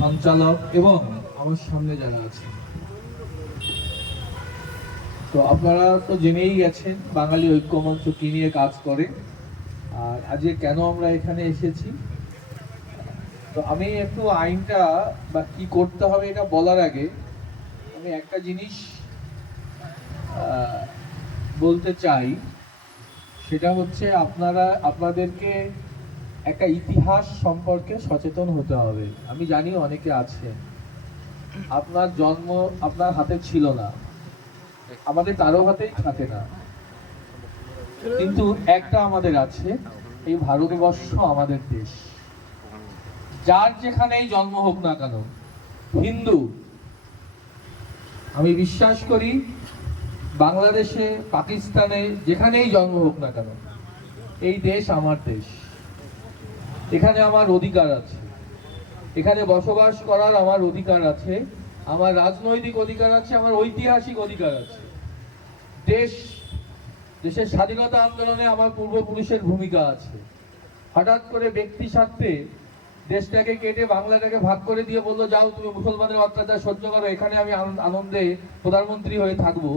সঞ্চালক এবং আমার সামনে যারা আছে, তো আপনারা তো জেনেই গেছেন বাঙালি ঐক্যমঞ্চ কি নিয়ে কাজ করে আর আজকে কেন আমরা এখানে এসেছি। তো আমি একটু আইনটা বা কি করতে হবে এটা বলার আগে আমি একটা জিনিস বলতে চাই, সেটা হচ্ছে আপনাদেরকে একটা ইতিহাস সম্পর্কে সচেতন হতে হবে। আমি জানি অনেকে আছে, আপনার জন্ম আপনার হাতে ছিল না, আমাদের কারো হাতেই থাকে না, কিন্তু একটা আমাদের আছে, এই ভারতবর্ষ আমাদের দেশ। যার যেখানেই জন্ম হোক না কেন, হিন্দু, আমি বিশ্বাস করি বাংলাদেশে, পাকিস্তানে, যেখানেই জন্ম হোক না কেন, এই দেশ আমার দেশ। এখানে আমার অধিকার আছে, এখানে বসবাস করার আমার অধিকার আছে, আমার রাজনৈতিক অধিকার আছে, আমার ঐতিহাসিক অধিকার আছে। দেশের স্বাধীনতা আন্দোলনে আমার পূর্বপুরুষের ভূমিকা আছে। হঠাৎ করে ব্যক্তি স্বার্থে দেশটাকে কেটে বাংলাটাকে ভাগ করে দিয়ে বললো যাও তুমি মুসলমানের অত্যাচার সহ্য করো, এখানে আমি আনন্দে প্রধানমন্ত্রী হয়ে থাকবো,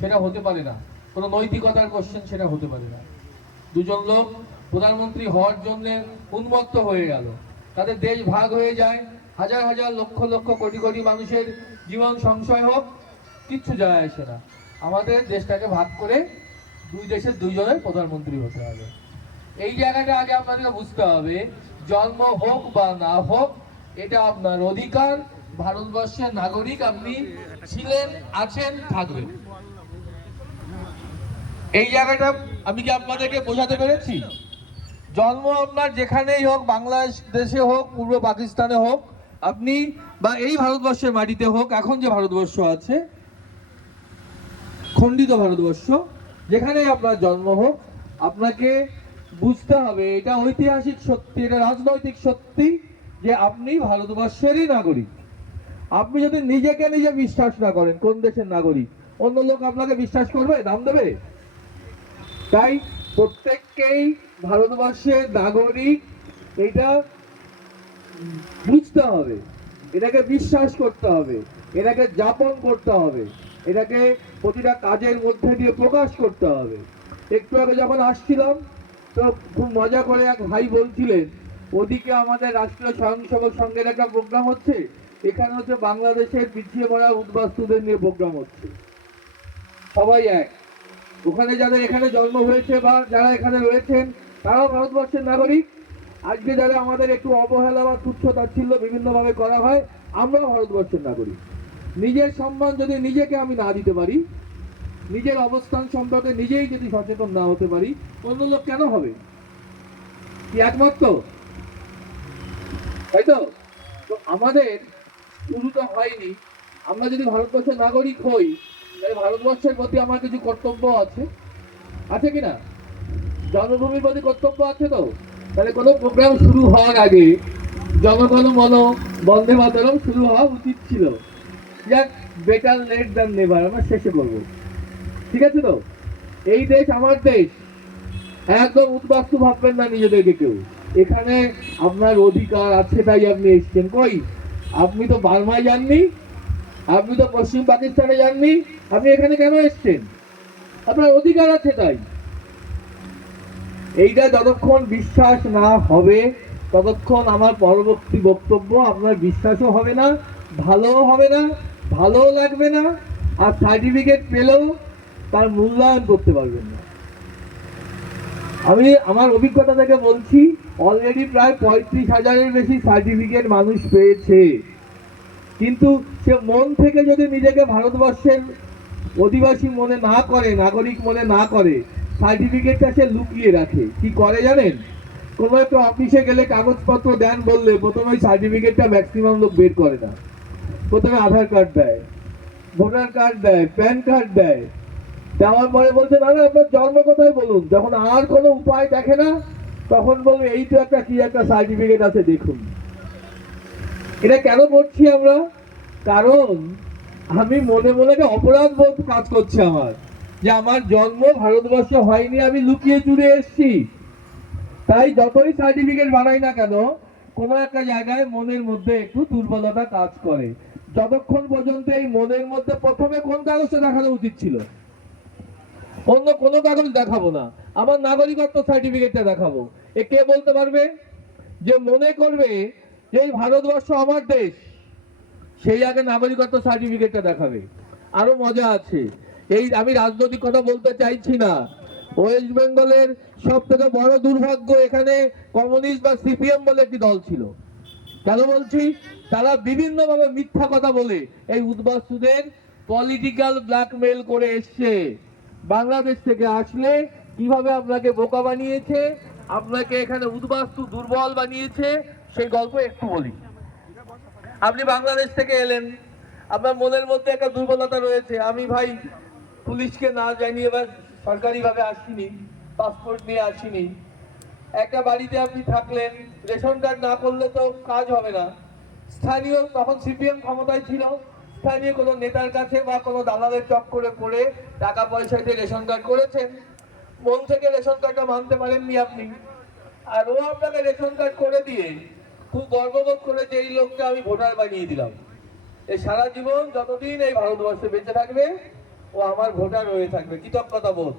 সেটা হতে পারে না। কোনো নৈতিকতার কোশ্চেন সেটা হতে পারে না। দুজন লোক প্রধানমন্ত্রী হওয়ার জন্য উন্মত্ত হয়ে গেল, তাদের দেশ ভাগ হয়ে যায়, হাজার হাজার লক্ষ লক্ষ কোটি কোটি মানুষের জীবন সংশয় হোক, কিচ্ছু যায় আসে না। আমাদের দেশটাকে ভাগ করে দুই দেশের দুইজনের প্রধানমন্ত্রী হতে হবে। এই জায়গাটা আগে আপনাদেরকে বুঝতে হবে, জন্ম হোক বা না হোক এটা আপনার অধিকার। ভারতবর্ষের নাগরিক আপনি ছিলেন, আছেন, থাকবেন। এই জায়গাটা আমি কি আপনাদেরকে বোঝাতে পেরেছি? জন্ম আপনার যেখানেই হোক, বাংলাদেশে হোক, পূর্ব পাকিস্তানে হোক, আপনি বা এই ভারতবর্ষের মাটিতে হোক, এখন যে ভারতবর্ষ আছে, খণ্ডিত ভারতবর্ষ, যেখানেই আপনার জন্ম হোক, আপনাকে বুঝতে হবে এটা ঐতিহাসিক সত্যি, এটা রাজনৈতিক সত্যি যে আপনি ভারতবর্ষেরই নাগরিক। আপনি যদি নিজেকে নিজে বিশ্বাস না করেন কোন দেশের নাগরিক, অন্য লোক আপনাকে বিশ্বাস করবে, দাম দেবে? তাই প্রত্যেককেই ভারতবর্ষের নাগরিক এটা বুঝতে হবে, এটাকে বিশ্বাস করতে হবে, এটাকে যাপন করতে হবে, এটাকে প্রতিটা কাজের মধ্যে দিয়ে প্রকাশ করতে হবে। একটু আগে যখন আসছিলাম তো খুব মজা করে এক ভাই বলছিলেন ওদিকে আমাদের রাষ্ট্রীয় স্বয়ংসেবক সংঘের একটা প্রোগ্রাম হচ্ছে, এখানে হচ্ছে বাংলাদেশের পিছিয়ে পড়া উদ্বাস্তুদের নিয়ে প্রোগ্রাম হচ্ছে। সবাই এক, ওখানে যাদের এখানে জন্ম হয়েছে বা যারা এখানে রয়েছেন তারাও ভারতবর্ষের নাগরিক। আজকে যারা আমাদের একটু অবহেলা বা তুচ্ছ তাচ্ছিল্য বিভিন্নভাবে করা হয়, আমরাও ভারতবর্ষের নাগরিক। নিজের সম্মান যদি নিজেকে আমি না দিতে পারি, নিজের অবস্থান সম্পর্কে নিজেই যদি সচেতন না হতে পারি, অন্য লোক কেন হবে? কি একমাত্র? তাই তো? তো আমাদের শুরু তো হয়নি। আমরা যদি ভারতবর্ষের নাগরিক হই, তাহলে ভারতবর্ষের প্রতি আমার কিছু কর্তব্য আছে, আছে কিনা? জন্মভূমির প্রতি কর্তব্য আছে তো? তাহলে কোনো প্রোগ্রাম শুরু হওয়ার আগে জনগণ মন বন্দে মাতরম শুরু হওয়া উচিত ছিল। যাক, বেটার লেট দ্যান নেভার, আমরা শেষে করবো। ঠিক আছে তো? এই দেশ আমার দেশ, একদম উদ্বাস্তু ভাববেন না নিজেদেরকে কেউ। এখানে আপনার অধিকার আছে তাই আপনি এসছেন। কই, আপনি তো বার্মায় যাননি, আপনি তো পশ্চিম পাকিস্তানে যাননি, আপনি এখানে কেন এসছেন? আপনার অধিকার আছে তাই। এইটা যতক্ষণ বিশ্বাস না হবে ততক্ষণ আমার পরবর্তী বক্তব্য আপনার বিশ্বাসও হবে না, ভালোও হবে না, ভালোও লাগবে না, আর সার্টিফিকেট পেলেও তার মূল্যায়ন করতে পারবেন না। আমি আমার অভিজ্ঞতা থেকে বলছি, অলরেডি প্রায় 35,000-এর বেশি সার্টিফিকেট মানুষ পেয়েছে, কিন্তু সে মন থেকে যদি নিজেকে ভারতবর্ষের অধিবাসী মনে না করে, নাগরিক মনে না করে, সার্টিফিকেটটা সে লুকিয়ে রাখে। কি করে জানেন? কোনো একটা অফিসে গেলে কাগজপত্র দেন বললে প্রথমে ওই সার্টিফিকেটটা ম্যাক্সিমাম লোক বের করে না। প্রথমে আধার কার্ড দেয়, ভোটার কার্ড দেয়, প্যান কার্ড দেয়, দেওয়ার পরে বলছে না না আপনার জন্ম কোথায় বলুন। যখন আর কোনো উপায় দেখে না তখন বলবে এই তো একটা কি একটা সার্টিফিকেট আছে দেখুন। এটা কেন করছি আমরা? কারণ আমি মনে মনে অপরাধ বোধ কাজ করছে আমার, যে আমার জন্ম ভারতবর্ষে হয়নি, আমি লুকিয়ে চুরে এসছি। তাই যতই সার্টিফিকেট বানাই না কেন, কোনো একটা জায়গায় মনের মধ্যে একটু দুর্বলতা কাজ করে। যতক্ষণ পর্যন্ত এই মনের মধ্যে প্রথমে কোন কাগজটা দেখানো উচিত ছিল? অন্য কোনো কাগজ দেখাবো না, আমার নাগরিকত্ব সার্টিফিকেটটা দেখাবো। এ কে বলতে পারবে যে মনে করবে যে এই ভারতবর্ষ আমার দেশ, সেই আগে নাগরিকত্ব সার্টিফিকেটটা দেখাবে। আরো মজা আছে, এই আমি রাজনৈতিক কথা বলতে চাইছি না, ওয়েস্ট বেঙ্গলের সব থেকে বড় দুর্ভাগ্য এখানে কমিউনিস্ট বা সিপিএম বলে একটি দল ছিল। কেন বলছি? তারা বিভিন্নভাবে মিথ্যা কথা বলে এই উদ্বাস্তুদের পলিটিক্যাল ব্ল্যাকমেল করে এসছে। বাংলাদেশ থেকে আসলে কিভাবে আপনাকে বোকা বানিয়েছে, আপনাকে এখানে উদ্বাস্তু দুর্বল বানিয়েছে, সেই গল্প একটু বলি। আপনি বাংলাদেশ থেকে এলেন, আপনার মনের মধ্যে একটা দুর্বলতা রয়েছে, আমি ভাই পুলিশকে না জানিয়ে বা সরকারিভাবে আসিনি, পাসপোর্ট নিয়ে আসিনি। একটা বাড়িতে আপনি থাকলেন, রেশন কার্ড না করলে তো কাজ হবে না। স্থানীয়, তখন সিপিএম ক্ষমতায় ছিল, স্থানীয় কোনো নেতার কাছে বা কোনো দালালের চক্করে পড়ে টাকা পয়সা দিয়ে রেশন কার্ড করেছেন। মন থেকে রেশন কার্ডটা মানতে পারেননি আপনি, আর ও আপনাকে রেশন কার্ড করে দিয়ে খুব গর্ববোধ করে যে এই লোককে আমি ভোটার বানিয়ে দিলাম। এই সারা জীবন যতদিন এই ভারতবর্ষে বেঁচে থাকবে ও আমার ভোটার হয়ে থাকবে। কৃতজ্ঞতা বোধ,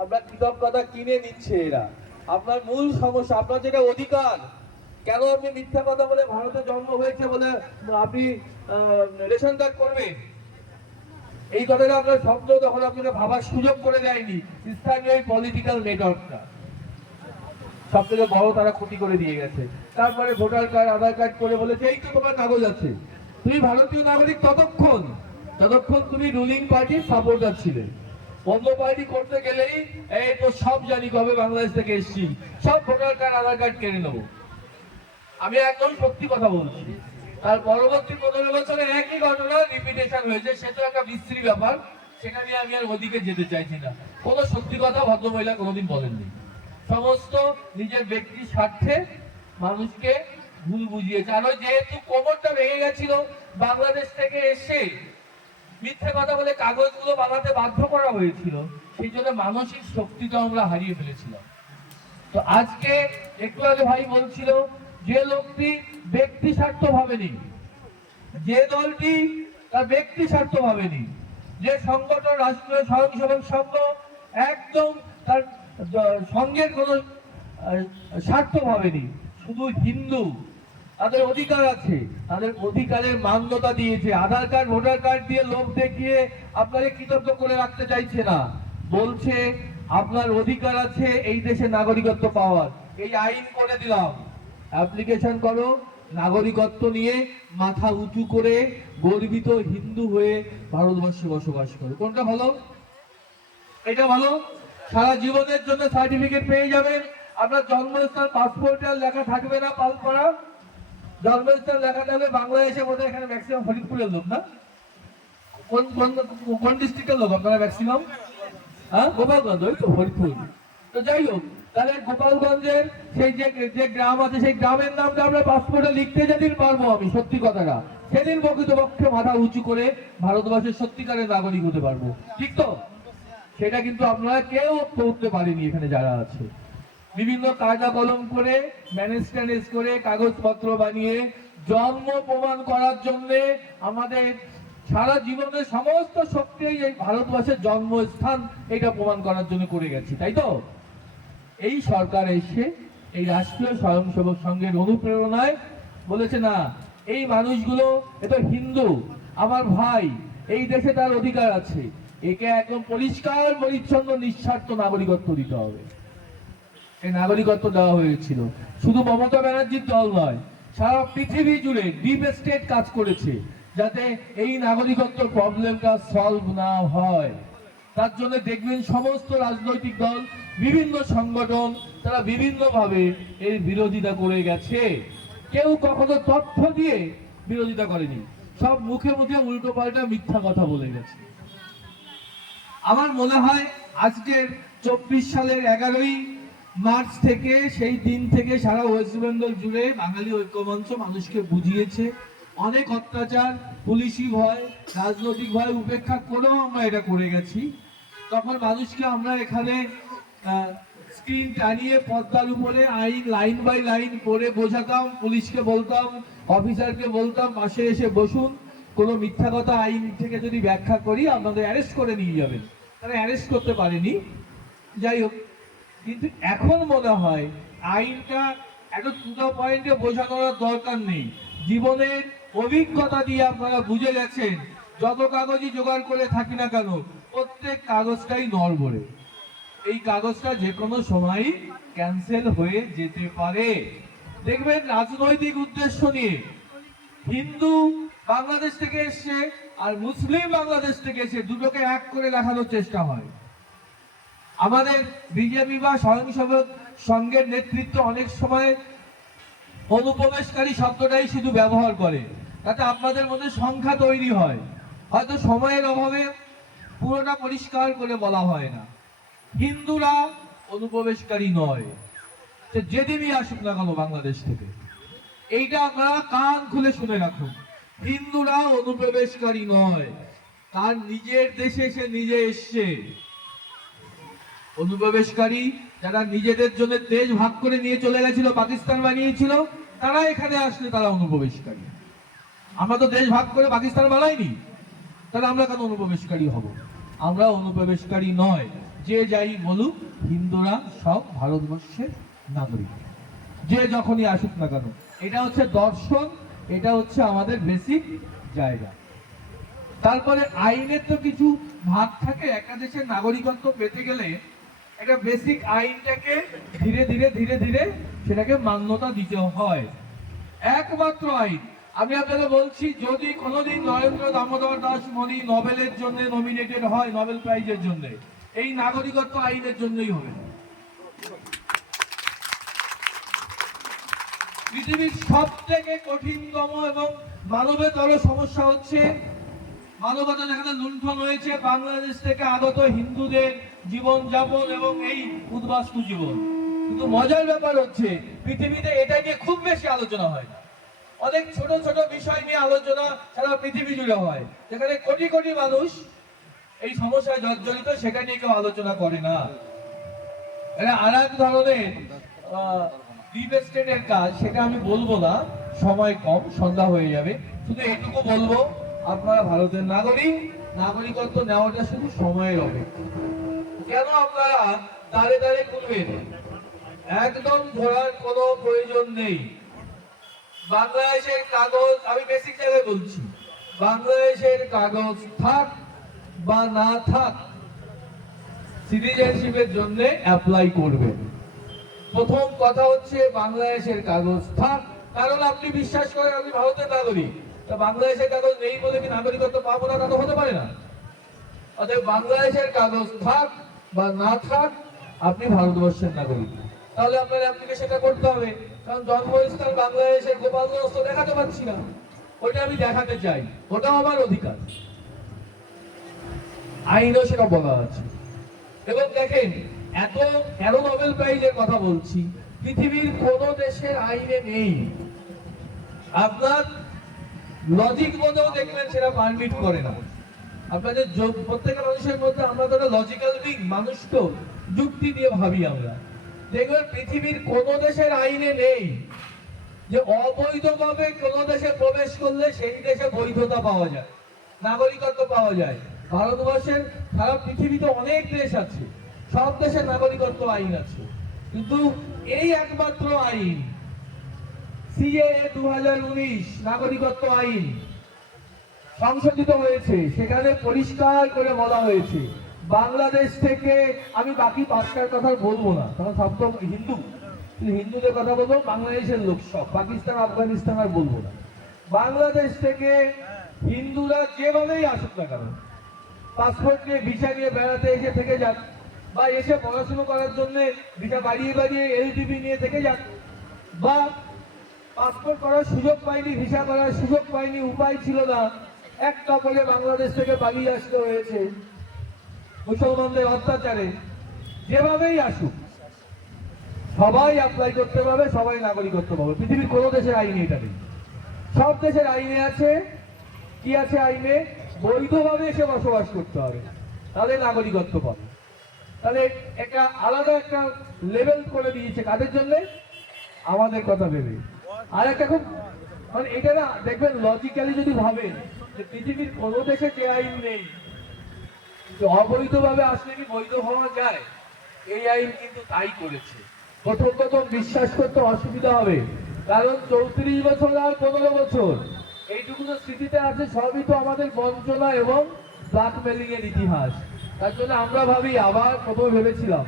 আপনার কৃতজ্ঞতা কিনে নিচ্ছে এরা। আপনার মূল সমস্যা, আপনার যেটা অধিকার, কেন আপনি মিথ্যা কথা বলে ভারতে জন্ম হয়েছে বলে আপনি রেশন কার্ড করবেন? এই কথাটা আপনার শব্দ তখন আপনাকে ভাবার সুযোগ করে দেয়নি স্থানীয় পলিটিক্যাল নেটওয়ার্কটা। সব থেকে বড় তারা ক্ষতি করে দিয়ে গেছে। তারপরে ভোটার কার্ড, আধার কার্ড করে বলেছে এই তো তোমার কাগজ আছে, তুমি ভারতীয় নাগরিক ততক্ষণ যতক্ষণ তুমি রুলিং পার্টির সাপোর্টার ছিলে। অন্য পার্টি করতে গেলেই এই তো সব জানি কবে বাংলাদেশ থেকে এসেছি, সব ভোটার কার্ড, আধার কার্ড কেড়ে নেবো। আমি একদম সত্যি কথা বলছি। তার পরবর্তী 15 বছরে একই ঘটনা রিপিটেশন হয়েছে, সেটা একটা বিশ্রী ব্যাপার, সেটা নিয়ে আমি আর ওদিকে যেতে চাইছি না। কোনো সত্যি কথা ভদ্রমহিলা কোনোদিন বলেননি, সমস্ত নিজের ব্যক্তি স্বার্থে মানুষকে ভুল বুঝিয়েছে। আর ওই যেহেতু কোমরটা ভেঙে গেছিল, বাংলাদেশ থেকে এসে মিথ্যে কথা বলে কাগজগুলো বানাতে বাধ্য করা হয়েছিল, সেই জন্য মানসিক শক্তিটা আমরা হারিয়ে ফেলেছিলাম। তো আজকে একটু আগে ভাই বলছিল, যে লোকটি ব্যক্তি স্বার্থ ভাবেনি, যে দলটি তার ব্যক্তি স্বার্থ ভাবেনি, যে সংগঠন রাষ্ট্রীয় স্বয়ংসেবক সংঘ একদম তার সঙ্গের কোনো স্বার্থ ভাবেনি, শুধু হিন্দু, তাদের অধিকার আছে, তাদের অধিকারের মান্যতা দিয়েছে। আধার কার্ড, ভোটার কার্ড দিয়ে লোভ দেখিয়ে আপনাকে কৃতজ্ঞ করে রাখতে চাইছে না, বলছে আপনার অধিকার আছে এই দেশে নাগরিকত্ব পাওয়ার, এই আইন করে দিলাম, অ্যাপ্লিকেশন করো, নাগরিকত্ব নিয়ে মাথা উঁচু করে গর্বিত হিন্দু হয়ে ভারতবর্ষে বসবাস করো। কোনটা ভালো? এটা ভালো। সারা জীবনের জন্য সার্টিফিকেট পেয়ে যাবেন, আপনার জন্মস্থান পাসপোর্টে আর লেখা থাকবে না পাল করা, জন্মস্থান লেখা থাকবে বাংলাদেশে। বোধ হয় এখানে ম্যাক্সিমাম ফরিদপুরের লোক না? কোন কোন কোন ডিস্ট্রিক্টের লোক আপনারা ম্যাক্সিমাম? হ্যাঁ, গোপালগঞ্জ, ওই তো ফরিদপুর। তো যাই হোক, তাহলে গোপালগঞ্জের সেই যে গ্রাম আছে, সেই গ্রামের নামটা আমরা পাসপোর্টে লিখতে যেদিন পারবো, আমি সত্যি কথাটা, সেদিন প্রকৃতপক্ষে মাথা উঁচু করে ভারতবর্ষের সত্যিকারের নাগরিক হতে পারবো। ঠিক তো? সেটা কিন্তু আপনারা কেউ করতে পারেনি এখানে যারা আছে। বিভিন্ন কায়দা কলম করে, ম্যানেজ ট্যানেজ করে, কাগজপত্র বানিয়ে জন্ম প্রমাণ করার জন্য আমাদের সারা জীবনের সমস্ত শক্তি এই ভারতবর্ষের জন্মস্থান এটা প্রমাণ করার জন্য করে গেছি, তাই তো? এই সরকার এসে এই রাষ্ট্রীয় স্বয়ংসেবক সংঘের অনুপ্রেরণায় বলেছে না, এই মানুষগুলো এত হিন্দু, আমার ভাই, এই দেশে তার অধিকার আছে, একে একদম পরিষ্কার পরিচ্ছন্ন নিঃস্বার্থ নাগরিকত্ব দিতে হবে। এই নাগরিকত্ব দেওয়া হয়েছিল। শুধু মমতা ব্যানার্জির দল নয়, সারা পৃথিবী জুড়ে ডিপ স্টেট কাজ করেছে যাতে এই নাগরিকত্ব প্রবলেমটা সলভ না হয়। তার জন্য দেখবেন সমস্ত রাজনৈতিক দল, বিভিন্ন সংগঠন, তারা বিভিন্নভাবে এর বিরোধিতা করে গেছে। কেউ কখনো তথ্য দিয়ে বিরোধিতা করেনি, সব মুখে মুখে উল্টো পাল্টা মিথ্যা কথা বলে গেছে। আমার মনে হয় আজকের 24 সালের 11ই মার্চ থেকে, সেই দিন থেকে সারা ওয়েস্ট বেঙ্গল জুড়ে বাঙালি ঐক্যমঞ্চ মানুষকে বুঝিয়েছে, অনেক অত্যাচার, পুলিশি ভয়, রাজনৈতিক ভয় উপেক্ষা করেও আমরা এটা করে গেছি। তখন মানুষকে আমরা এখানে স্ক্রিন টানিয়ে পর্দার উপরে আইন লাইন বাই লাইন পড়ে বোঝাতাম, পুলিশকে বলতাম, অফিসারকে বলতাম পাশে এসে বসুন, কোনো মিথ্যা কথা আইন থেকে যদি ব্যাখ্যা করি আপনাদের অ্যারেস্ট করে নিয়ে যাবেন। তারা অ্যারেস্ট করতে পারেনি, যাই হোক। কিন্তু এখন মনে হয় আইনটা এত টু দ্য পয়েন্টে বোঝানোর দরকার নেই। জীবনের অভিজ্ঞতা দিয়ে আপনারা বুঝে গেছেন যত কাগজই জোগাড় করে থাকি না কেন প্রত্যেক কাগজটাই নড়বড়ে। এই কাগজটা যে কোনো সময় ক্যান্সেল হয়ে যেতে পারে। দেখবেন রাজনৈতিক উদ্দেশ্য নিয়ে হিন্দু বাংলাদেশ থেকে এসছে আর মুসলিম বাংলাদেশ থেকে এসে দুটোকে এক করে দেখানোর চেষ্টা হয়। আমাদের বিজেপি বা স্বয়ংসেবক সংঘের নেতৃত্ব অনেক সময় অনুপ্রবেশকারী শব্দটাই শুধু ব্যবহার করে, তাতে আপনাদের মধ্যে সংখ্যা তৈরি হয়। হয়তো সময়ের অভাবে পুরোটা পরিষ্কার করে বলা হয় না। হিন্দুরা অনুপ্রবেশকারী নয়, যেদিনই আসুক না কেন বাংলাদেশ থেকে, এইটা আপনারা কান খুলে শুনে রাখুন। হিন্দুরা অনুপ্রবেশকারী নয়, তার নিজের দেশে সে নিজে এসছে। অনুপ্রবেশকারী যারা নিজেদের জন্য দেশ ভাগ করে নিয়ে চলে গেছিল, পাকিস্তান বানিয়েছিল, তারা এখানে আসলে তারা অনুপ্রবেশকারী। আমরা তো দেশ ভাগ করে পাকিস্তান বানাইনি, তাহলে আমরা কেন অনুপ্রবেশকারী হব? আমরা অনুপ্রবেশকারী নয়। যে যাই বলুক, হিন্দুরা সব ভারতবর্ষের নাগরিক, যে যখনই আসুক না কেন। এটা হচ্ছে দর্শন, এটা হচ্ছে আমাদের বেসিক জায়গা। তারপরে আইনের তো কিছু ভাগ থাকে। একটা দেশের নাগরিকত্ব পেতে গেলে একটা বেসিক আইনটাকে ধীরে ধীরে ধীরে ধীরে সেটাকে মান্যতা দিতে হয়। একমাত্র আইন আমি আপনাকে বলছি, যদি কোনোদিন নরেন্দ্র দামোদর দাস মণি নোবেলের জন্য নমিনেটেড হয়, নোবেল প্রাইজের জন্য, এই নাগরিকত্ব আইনের জন্যই হবে। পৃথিবীর সব থেকে কঠিনতম এবং মানবেতর সমস্যা হচ্ছে মানবতা যেখানে লুণ্ঠন হয়েছে বাংলাদেশ থেকে আগত হিন্দুদের জীবন যাপন এবং এই উদ্বাস্তু জীবন। কিন্তু মজার ব্যাপার হচ্ছে পৃথিবীতে এটা নিয়ে খুব বেশি আলোচনা হয় না। অনেক ছোট ছোট বিষয় নিয়ে আলোচনা সারা পৃথিবী জুড়ে হয়, যেখানে কোটি কোটি মানুষ এই সমস্যায় জর্জরিত, সেটা নিয়ে কেউ আলোচনা করে না। এটা আর এক ধরনের ডিপ স্টেটের কাজ, সেটা আমি বলবো না, সময় কম, সন্ধ্যা হয়ে যাবে। শুধু এটুকু বলবো, আপনারা ভারতের নাগরিক, নাগরিকত্ব নেওয়াটা শুধু সময়ের অপেক্ষা। কেন আপনারা দাঁড়ে দাঁড়ে ঘুরবেন? একদম ঘোরার কোনো প্রয়োজন নেই। বাংলাদেশের কাগজ, আমি বেসিক জায়গায় বলছি, বাংলাদেশের কাগজ থাক বা না থাক, সিটিজেনশিপের জন্য অ্যাপ্লাই করবেন। প্রথম কথা হচ্ছে বাংলাদেশের কাগজ থাক, কারণ আপনি বিশ্বাস করেন আপনি ভারতের নাগরিক, তা বাংলাদেশের কাগজ নেই বলে কি নাগরিকত্ব পাবো না? তা তো হতে পারে না। অতএব বাংলাদেশের কাগজ থাক বা না থাক, আপনি ভারতবর্ষের নাগরিক। তাহলে আপনার অ্যাপ্লিকেশনটা করতে হবে, কারণ জন্মস্থান বাংলাদেশের গোপালগঞ্জ তো দেখাতে পারছি না, ওইটা আমি দেখাতে চাই, ওটাও আমার অধিকার। আইনও সেটা বলা আছে। এবং দেখেন, কেন নোবেল প্রাইজের কথা বলছি, পৃথিবীর কোন দেশের আইনে নেই। আপনার লজিক মধ্যেও দেখবেন সেটা পারমিট করে না। আপনাদের প্রত্যেকটা মানুষের মধ্যে, আমরা তো লজিক্যাল বিং, মানুষ তো যুক্তি দিয়ে ভাবি আমরা। দেখবেন পৃথিবীর কোন দেশের আইনে নেই যে অবৈধভাবে কোন দেশে প্রবেশ করলে সেই দেশে বৈধতা পাওয়া যায়, নাগরিকত্ব পাওয়া যায়। ভারতবর্ষের সারা পৃথিবীতে অনেক দেশ আছে, সব দেশের নাগরিকত্ব আইন আছে, কিন্তু এই একমাত্র আইন সিএএ 2019 নাগরিকত্ব আইন সংশোধিত হয়েছে। সেখানে পরিষ্কার করে বলা হয়েছে বাংলাদেশ থেকে, আমি বাকি পাঁচটার কথা বলবো না কারণ সব তো হিন্দু, হিন্দুদের কথা বলবো, বাংলাদেশের লোক সব, পাকিস্তান আফগানিস্তান আর বলবো না। বাংলাদেশ থেকে হিন্দুরা যেভাবেই আসুক না কেন, পাসপোর্ট নিয়ে ভিসা নিয়ে বেড়াতে এসে থেকে যাক, বা এসে পড়াশুনো করার জন্য ভিসা বাড়িয়ে বাড়িয়ে এলটিভি নিয়ে থেকে যাক, বা পাসপোর্ট করার সুযোগ পাইনি, ভিসা করার সুযোগ পাইনি, উপায় ছিল না, একটা বলে বাংলাদেশ থেকে পালিয়ে আসতে হয়েছে মুসলমানদের অত্যাচারে, যেভাবেই আসুক সবাই অ্যাপ্লাই করতে পারবে, সবাই নাগরিকত্ব পাবে। পৃথিবীর কোনো দেশের আইনে এটা নেই। সব দেশের আইনে আছে, কি আছে আইনে? বৈধভাবে এসে বসবাস করতে হবে, তাদের নাগরিকত্ব পাবে। তাহলে একটা আলাদা একটা লেভেল করে দিয়েছে কাদের জন্য? আমাদের কথা ভেবে। আর একটা খুব মানে এটা না দেখবেন লজিক্যালি যদি ভাবেন যে পৃথিবীর কোনো দেশে যে আইন নেই যে অবৈধভাবে আসলে কি বৈধ হওয়া যায়, এই আইন কিন্তু তাই করেছে। প্রথম প্রথম বিশ্বাস করতে অসুবিধা হবে, কারণ 34 বছর আর 15 বছর এইটুকু তো স্মৃতিতে আছে, সবই তো আমাদের বঞ্চনা এবং ব্ল্যাকমেলিং এর ইতিহাস। তার জন্য আমরা ভাবি আবার প্রথমে ভেবেছিলাম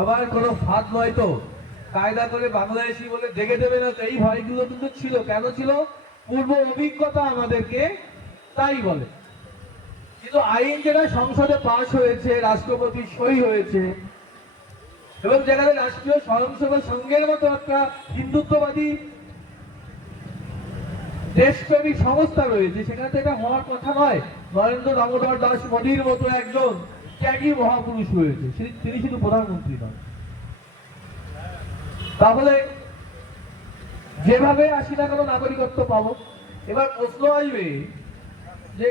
আবার কোনো ফাঁদ নয় তো, কায়দা করে বাংলাদেশি বলে দেখে দেবে না তো, এই ভয়গুলো কিন্তু ছিল। কেন ছিল? পূর্ব অভিজ্ঞতা আমাদেরকে তাই বলে। কিন্তু আইন যেটা সংসদে পাশ হয়েছে, রাষ্ট্রপতি সই হয়েছে, এবং যেখানে রাষ্ট্রীয় স্বয়ংসেবক সংঘের মতো একটা হিন্দুত্ববাদী দেশপ্রেমিক সংস্থা রয়েছে, সেখানে তো এটা হওয়ার কথা নয়। নরেন্দ্র দামোদর দাস মোদীর মতো একজন ত্যাগী মহাপুরুষ রয়েছে, তিনি শুধু প্রধানমন্ত্রী নন। তাহলে যেভাবে আসি না কেন নাগরিকত্ব পাবো। এবার প্রশ্ন আসবে যে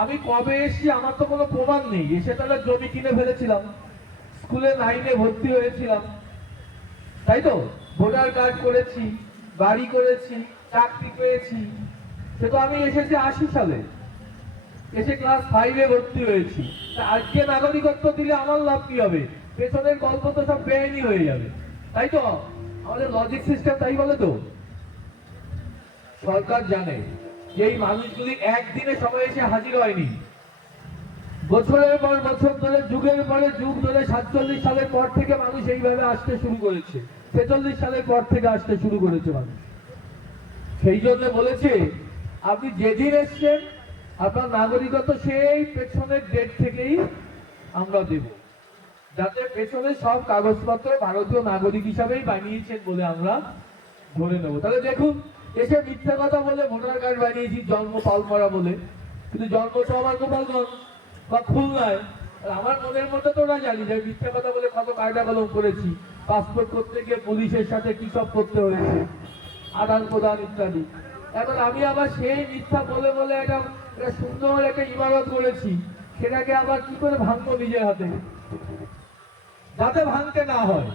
আমি কবে এসেছি, আমার তো কোনো প্রমাণ নেই। এসে তাহলে জমি কিনে ফেলেছিলাম, স্কুলে 9-এ ভর্তি হয়েছিলাম, তাই তো, ভোটার কার্ড করেছি, বাড়ি করেছি, চাকরি পেয়েছি। সে তো আমি এসেছি 80 সালে, এসে ক্লাস 5-এ ভর্তি হয়েছি। তা আজকে নাগরিকত্ব দিলে আমার লাভ কি হবে? পেছনের গল্প তো সব বেআইনি হয়ে যাবে, তাই তো। আমাদের লজিক সিস্টেম তাই বলে তো। সরকার জানে যে এই মানুষগুলি একদিনে সবাই এসে হাজির হয়নি, বছরের পর বছর ধরে, যুগের পরে যুগ ধরে। 47 সালের পর থেকে মানুষ এইভাবে আসতে শুরু করেছে, 46 সালের পর থেকে আসতে শুরু করেছে মানুষ। সেই জন্য বলেছে আপনি যেদিন এসছেন আপনার নাগরিকত্ব সেই পেছনের ডেট থেকেই আমরা দেব, যাতে পেছনে সব কাগজপত্র ভারতীয় নাগরিক হিসাবেই বানিয়েছেন বলে আমরা ধরে নেব। তাহলে দেখুন, এসে মিথ্যা কথা বলে ভোটার কার্ড বানিয়েছি জন্ম পালপাড়া বলে, কিন্তু জন্ম তো আমার গোপালগঞ্জ বা খুলনায়। আমার মনের মধ্যে তো ওরা জানি যে মিথ্যা কথা বলে কত কায়দা কলম করেছি, পাসপোর্ট করতে গিয়ে পুলিশের সাথে কি সব করতে হয়েছে, আদান প্রদান ইত্যাদি। এখন আমি আবার সেই মিথ্যা বলে বলে একটা সুন্দর একটা ইমারত করেছি, সেটাকে আবার কি করে ভাঙবো নিজের হাতে, যাতে ভাঙতে না হয়।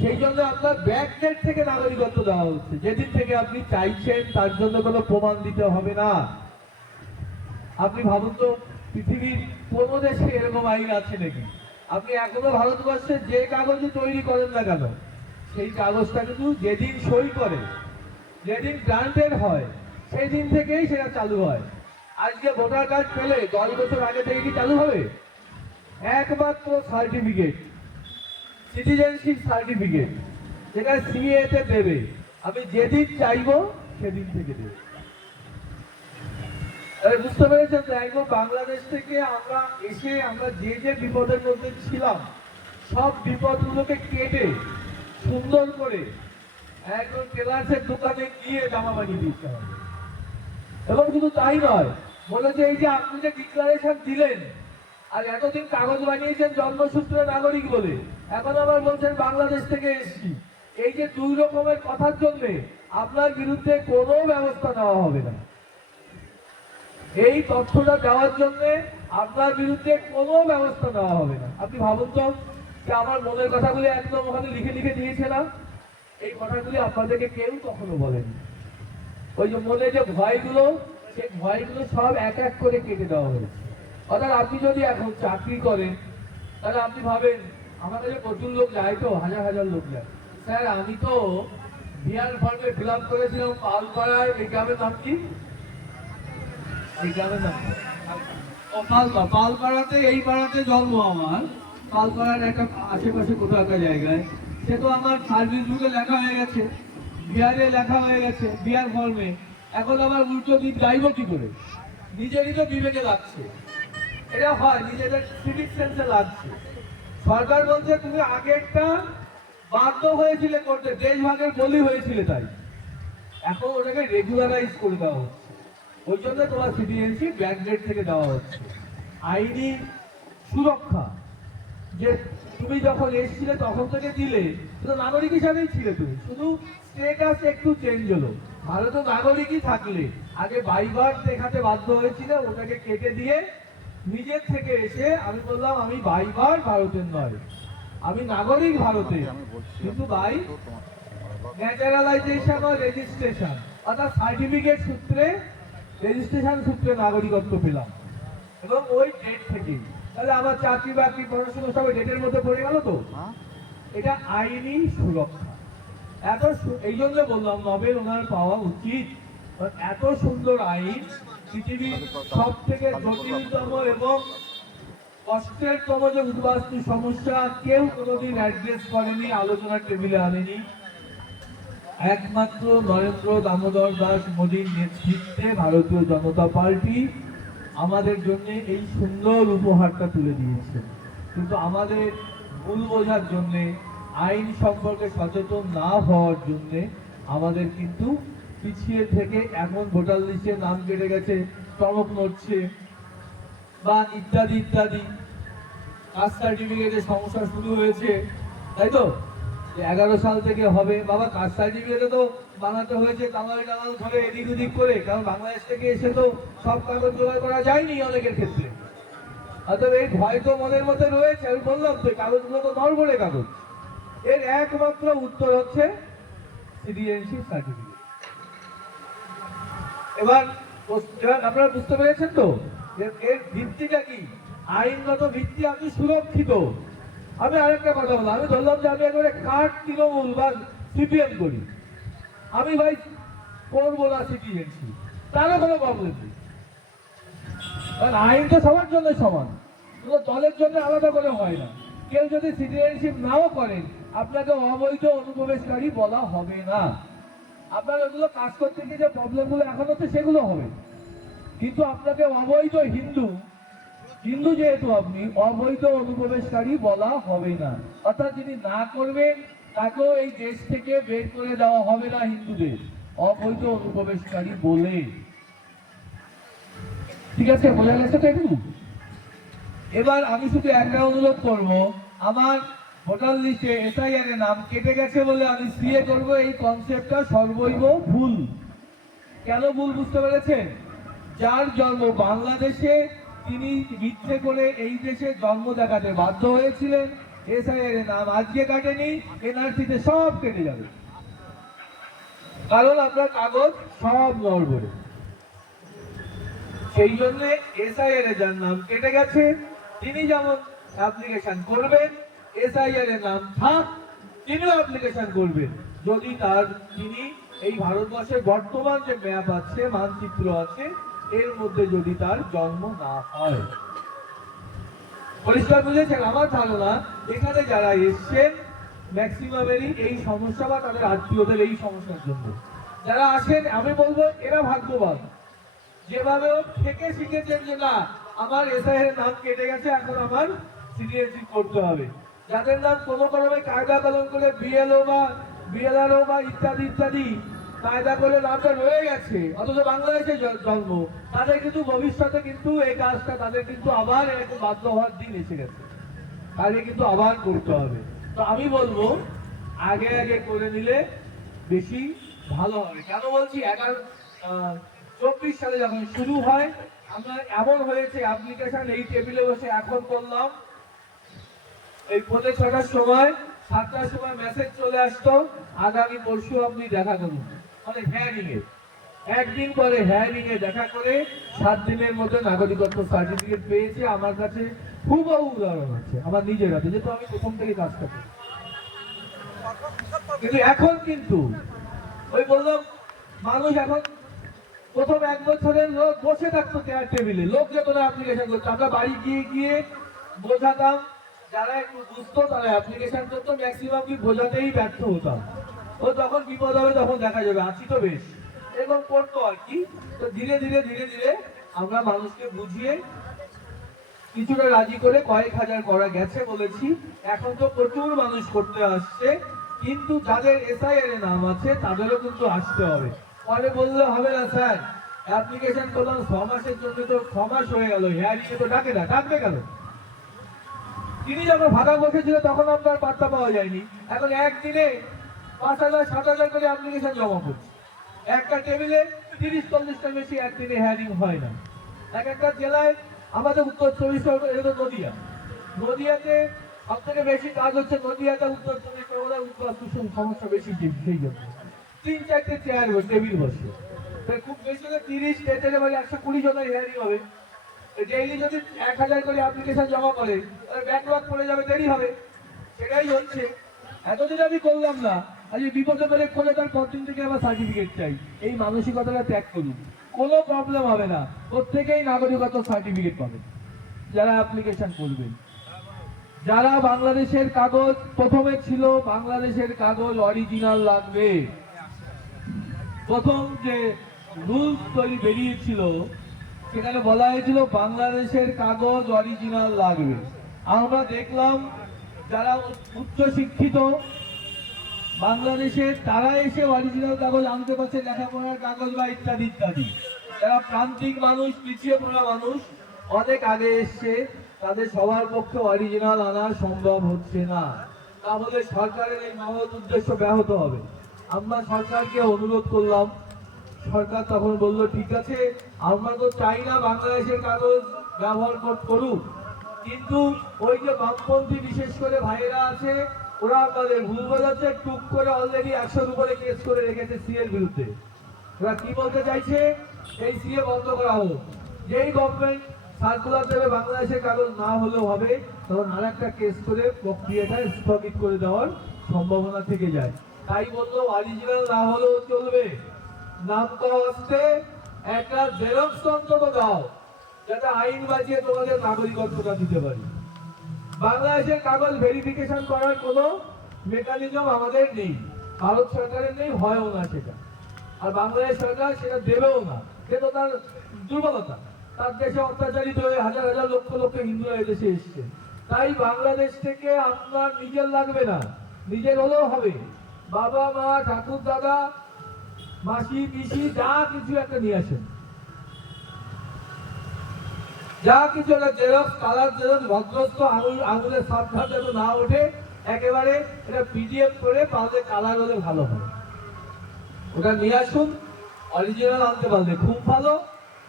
সেই জন্য আপনার ব্যাকডেট থেকে নাগরিকত্ব দেওয়া হচ্ছে, যেদিন থেকে আপনি চাইছেন তার জন্য কোনো প্রমাণ দিতে হবে না। আপনি ভাবুন তো, পৃথিবীর কোন দেশে এরকম আইন আছে নাকি? আপনি এখনো ভারতবর্ষে যে কাগজে তৈরি করেন না কেন, সেই কাগজটা কিন্তু যেদিন সই করে, যেদিন গ্রান্টেড হয়, সেই দিন থেকেই সেটা চালু হয়। আজকে ভোটার কার্ড পেলে 10 বছর আগে থেকে কি চালু হবে? একমাত্র সার্টিফিকেট, সিটিজেনশিপ সার্টিফিকেট, যেটা সিএ তে দেবে, আমি যেদিন চাইবো সেদিন থেকে দেবে। বুঝতে পেরেছেন তো? একদম বাংলাদেশ থেকে আমরা এসে আমরা যে যে বিপদের মধ্যে ছিলাম, সব বিপদগুলোকে কেটে সুন্দর করে একদম টেলার্সের দোকানে গিয়ে জামা বানিয়ে দিতে হবে। এবং শুধু তাই নয়, বলেছে এই যে আপনি যে ডিক্লারেশন দিলেন আর এতদিন কাগজ বানিয়েছেন জন্মসূত্রে নাগরিক বলে, এখন আবার বলছেন বাংলাদেশ থেকে এসেছি। এই যে দুই রকমের কথার জন্য আপনার বিরুদ্ধে কোনো ব্যবস্থা নেওয়া হবে না। এই তথ্যটা দেওয়ার জন্য আপনার বিরুদ্ধে কোনো ব্যবস্থা নেওয়া হবে না। আপনি ভাবুন তো, যে আমার মনের কথাগুলি একদম ওখানে লিখে লিখে দিয়েছিলাম, এই কথাগুলি আপনাদেরকে কেউ কখনো বলেনি। ওই যে মনে যে ভয়গুলো, সেই ভয়গুলো সব এক এক করে কেটে দেওয়া হয়েছে। অর্থাৎ আপনি যদি এখন চাকরি করেন, তাহলে আপনি ভাবেন আমার কাছে প্রচুর লোক যায়, তো হাজার হাজার লোক যায়। স্যার আমি তো বিয়ার ফর্মে ফিল আপ করেছিলাম পালপাড়ায়, এই গ্রামের নাম কি? এই গ্রামের নাম পালপাড়াতে, এই পাড়াতে জন্ম আমার। পালপাড়ার একটা আশেপাশে কোথাও একটা জায়গায়, সে তো আমার সার্ভিস বুকে লেখা হয়ে গেছে, বিহারে লেখা হয়ে গেছে, বিহার ফর্মে। এখন আবার উল্টো দিক যাইব কি করে? নিজেরই তো বিবেকে লাগছে, এটা হয় নিজেদের সিভিক সেন্সে লাগছে। সরকার বলছে তুমি আগেরটা বাধ্য হয়েছিলে করতে, দেশভাগের বলি হয়েছিলে, তাই এখন ওটাকে রেগুলারাইজ করে দেওয়া হচ্ছে। ওই জন্য তোমার সিটিজেনশিপ ব্যাকডেট থেকে দেওয়া হচ্ছে। আইনি সুরক্ষা, যে তুমি যখন এসেছিলে তখন থেকে দিলে, তো নাগরিক হিসাবেই ছিলে তুমি, শুধু স্টেটাস একটু চেঞ্জ হলো। ভারতের নাগরিকই থাকলে আগে বাইবার দেখাতে বাধ্য হয়েছিল, ওটাকে কেটে দিয়ে নিজের থেকে এসে আমি বললাম আমি বাইবার ভারতের নয়, আমি নাগরিক ভারতের, কিন্তু ভাই ন্যাচারালাইজেশন বা রেজিস্ট্রেশন অর্থাৎ সার্টিফিকেট সূত্রে রেজিস্ট্রেশন সূত্রে নাগরিকত্ব পেলাম এবং ওই ডেট থেকেই। তাহলে আমার চাকরি বাকরি পড়াশোনা সব ডেটের মধ্যে পড়ে গেল তো। এটা আইনি সুরক্ষা। এই জন্য বললাম নোবেল ওনার পাওয়া উচিত। এত সুন্দর আইন পৃথিবীর সব থেকে জটিলতম এবং কষ্টেরতম যে উদ্বাস্তু সমস্যা কেউ কোনোদিন অ্যাড্রেস করেনি, আলোচনার টেবিলে আনেনি। একমাত্র নরেন্দ্র দামোদর দাস মোদীর নেতৃত্বে ভারতীয় জনতা পার্টি আমাদের জন্য এই সুন্দর উপহারটা তুলে দিয়েছে। কিন্তু আমাদের ভুল বোঝার জন্যে, আইন সম্পর্কে সচেতন না হওয়ার জন্যে আমাদের কিন্তু পিছিয়ে থেকে এখন ভোটার লিস্টে নাম কেটে গেছে, টনক নড়ছে বা ইত্যাদি ইত্যাদি। কাস্ট সার্টিফিকেটের সমস্যা শুরু হয়েছে, তাই তো? 11 সাল থেকে হবে। বাবা কাস্ট সার্টিফিকেটে তো বানাতে হয়েছে টাঙাল টাঙাল ধরে এদিক ওদিক করে, কারণ বাংলাদেশ থেকে এসে তো সব কাগজ জোগাড় করা যায়নি অনেকের ক্ষেত্রে। অতএব এই ভয় তো মনের মধ্যে রয়েছে। আমি বললাম তো কাগজগুলো তো নড়বড়ে কাগজ। এর একমাত্র উত্তর হচ্ছে সিটিজেনশিপ সার্টিফিকেট। এবার আপনারা বুঝতে পেরেছেন তো এর ভিত্তিটা কি? আইনগত ভিত্তি, আপনি সুরক্ষিত। আমি আরেকটা কথা বললাম, আমি ধরলাম যে আমি একেবারে কার্ড তৃণমূল বা সিপিএম করি, আমি ভাই করবো না সিটিজেনশিপ, তারও কোনো প্রবলেম নেই। কারণ আইন তো সবার জন্য সমান, দলের জন্য আলাদা করে হয় না। কেউ যদি সিটিজেনশিপ নাও করেন আপনাকে অবৈধ অনুপ্রবেশকারী বলা হবে না। আপনার ওগুলো কাজ করতে গিয়ে যে প্রবলেমগুলো এখন হচ্ছে সেগুলো হবে, কিন্তু আপনাকে অবৈধ হিন্দু যেহেতু আপনি অবৈধ অনুপ্রবেশকারী বলা হবে না। অর্থাৎ যিনি না করবেন তাকেও এই দেশ থেকে বের করে দেওয়া হবে না হিন্দুদের অবৈধ অনুপ্রবেশকারী বলে। ঠিক আছে, বোঝা গেছে তো একটু? এবার আমি শুধু একটা অনুরোধ করব, আমার ভোটার লিস্টে এসআইআর এর নাম কেটে গেছে বলে আমি সিএ করব, এই কনসেপ্টটা সর্বৈব ভুল। কেন ভুল বুঝতে পেরেছেন? যার জন্ম বাংলাদেশে তিনি মিথ্যে করে এই দেশে জন্ম দেখাতে বাধ্য হয়েছিলেন। এসআইআর এর নাম আজকে কাটেনি, এনআরসিতে সব কেটে যাবে, কারণ আপনার কাগজ সব নড়বড়ে। সেই জন্য এসআইআর এর যার নাম কেটে গেছে তিনি যেমন অ্যাপ্লিকেশন করবেন, এসআইআর এর নাম থাক তিনিও অ্যাপ্লিকেশন করবেন, যদি তিনি এই ভারতবর্ষের বর্তমান যে ম্যাপ আছে, মানচিত্র আছে, এর মধ্যে যদি তার জন্ম না হয়। পরিষ্কার বুঝেছেন? আমার ধারণা এখানে যারা এসছেন ম্যাক্সিমামেরই এই সমস্যা বা তাদের আত্মীয়দের এই সমস্যার জন্য যারা আসেন, আমি বলবো এরা ভাগ্যবান, যেভাবে থেকে শিখেছেন যে না আমার এসআইআর নাম কেটে গেছে, এখন আমার সিটিজেনশিপ করতে হবে। যাদের নাম কোনো কারণে কায়দা কলম করে বিএলও বা বিএলআরও বা ইত্যাদি ইত্যাদি কায়দা করে নামটা রয়ে গেছে, অথচ বাংলাদেশে জন্ম, তাদের কিন্তু ভবিষ্যতে কিন্তু এই কাজটা তাদের কিন্তু আবার এরকম বাধ্য হওয়ার দিন এসে গেছে, তাদের কিন্তু আবার করতে হবে। তো আমি বলবো আগে আগে করে নিলে বেশি ভালো হবে। কেন বলছি? 24 সালে যখন শুরু হয়, আমরা এমন হয়েছে অ্যাপ্লিকেশন এই টেবিলে বসে এখন করলাম, এই পৌনে 6টার সময় 7টার সময় মেসেজ চলে আসতো আগামী পরশু আপনি দেখা করুন, মানে হেয়ারিং এ। একদিন পরে হেয়ারিং এ দেখা করে 7 দিনের মধ্যে নাগরিকত্ব সার্টিফিকেট পেয়েছে। আমার কাছে হুবহু উদাহরণ আছে আমার নিজের হাতে, যেহেতু আমি প্রথম থেকে কাজটা করি। কিন্তু এখন কিন্তু ওই বললাম, মানুষ এখন প্রথম 1 বছরের লোক বসে থাকতো চেয়ার টেবিলে, লোক যেত না অ্যাপ্লিকেশন করতো, আমরা বাড়ি গিয়ে গিয়ে বোঝাতাম, যারা একটু বুঝতো তারা অ্যাপ্লিকেশন করতো, ম্যাক্সিমাম কি বোঝাতেই ব্যর্থ হতাম। ও তখন বিপদ হবে তখন দেখা যাবে, আছি তো বেশ, এরকম করতো আর কি। তো ধীরে ধীরে ধীরে ধীরে আমরা মানুষকে বুঝিয়ে কিছুটা রাজি করে কয়েক হাজার করা গেছে বলেছি। এখন তো প্রচুর মানুষ করতে আসছে, কিন্তু যাদের এসআইআর এর নাম আছে তাদেরও কিন্তু আসতে হবে। পরে বললে হবে না স্যার অ্যাপ্লিকেশন করলাম 6 মাসের জন্য, তো 6 মাস হয়ে গেল, হেয়ারিং এ তো ডাকে না, ডাকবে কেন? তিনি যখন ভাড়া বসেছিল তখন আপনার বার্তা পাওয়া যায়নি, এখন একদিনে 5,000 7,000 করে অ্যাপ্লিকেশন জমা করছে। একটা টেবিলে 30-40টা বেশি একদিনে হেয়ারিং হয় না। এক একটা জেলায় আমাদের উত্তর চব্বিশ পরগনা, এটা তো নদিয়া, নদিয়াতে সব থেকে বেশি কাজ হচ্ছে নদিয়াতে, উত্তর চব্বিশ পরগনায় উত্তর সমস্যা বেশি, সেই জন্য 3-4টে চেয়ার টেবিল বসে, খুব বেশি হলে 30 স্টেটের মানে 120 জনের হিয়ারিং হবে। ডেইলি যদি 1000 করে অ্যাপ্লিকেশন জমা করে তাহলে ব্যাকলগ পড়ে যাবে, দেরি হবে। সেটাই হচ্ছে, এতদিন আমি করলাম না, আজ বিপদে পড়ে করে তার পরদিন থেকে আবার সার্টিফিকেট চাই। এই মানসিকতাটা ত্যাগ করুন, কোনো প্রবলেম হবে না, প্রত্যেকেই নাগরিকত্ব সার্টিফিকেট পাবে যারা অ্যাপ্লিকেশন করবেন। যারা বাংলাদেশের কাগজ, প্রথমে ছিল বাংলাদেশের কাগজ অরিজিনাল লাগবে, প্রথম যে রুলস তৈরি বেরিয়েছিল সেখানে বলা হয়েছিল বাংলাদেশের কাগজ অরিজিনাল লাগবে। আমরা দেখলাম যারা উচ্চ শিক্ষিত বাংলাদেশের তারা এসে অরিজিনাল কাগজ আনতে পারছে, লেখাপড়ার কাগজ বা ইত্যাদি ইত্যাদি। যারা প্রান্তিক মানুষ, পিছিয়ে পড়া মানুষ অনেক আগে এসছে, তাদের সবার পক্ষে অরিজিনাল আনা সম্ভব হচ্ছে না, তাহলে সরকারের এই মহৎ উদ্দেশ্য ব্যাহত হবে। আমরা সরকারকে অনুরোধ করলাম, সরকার তখন বললো ঠিক আছে, আমরা তো চাই না বাংলাদেশের কাগজ ব্যবহার করুক, কিন্তু ওই যে বামপন্থী বিশেষ করে ভাইয়েরা আছে, ওরা আমাদের ভুল বোঝাচ্ছে, টুক করে অলরেডি 100-র উপরে কেস করে রেখেছে সিএর বিরুদ্ধে। ওরা কি বলতে চাইছে, এই সিএ বন্ধ করা হোক, যেই গভর্নমেন্ট সার্কুলার দেবে বাংলাদেশের কাগজ না হলেও হবে, তখন আর একটা কেস করে প্রক্রিয়াটা স্থগিত করে দেওয়ার সম্ভাবনা থেকে যায়। তাই বললো অরিজিনাল না হলেও চলবে, নাম করা আসতে একটা জেরক্স অন্তত দাও, যাতে আইন বাঁচিয়ে তোমাদের নাগরিকত্বটা দিতে পারি। বাংলাদেশের কাগজ ভেরিফিকেশন করার কোনো মেকানিজম আমাদের নেই, ভারত সরকারের নেই, হয়ও না সেটা, আর বাংলাদেশ সরকার সেটা দেবেও না, সেটা তার দুর্বলতা। তার দেশে অত্যাচারিত হয়ে হাজার হাজার লক্ষ লক্ষ হিন্দুরা এদেশে এসছে। তাই বাংলাদেশ থেকে আপনার নিজের লাগবে না, নিজের হলেও হবে, বাবা মা ঠাকুর দাদা মাসি পিসি যা কিছু একটা নিয়ে আসেন, যা কিছু একটা জেরক্স, কালার জেরক্স, ভদ্রস্থ আঙুলের সাবধান যেন না ওঠে, একেবারে এটা পিডিএফ করে পারলে কালার হলে ভালো হয়, ওটা নিয়ে আসুন। অরিজিনাল আনতে পারলে খুব ভালো,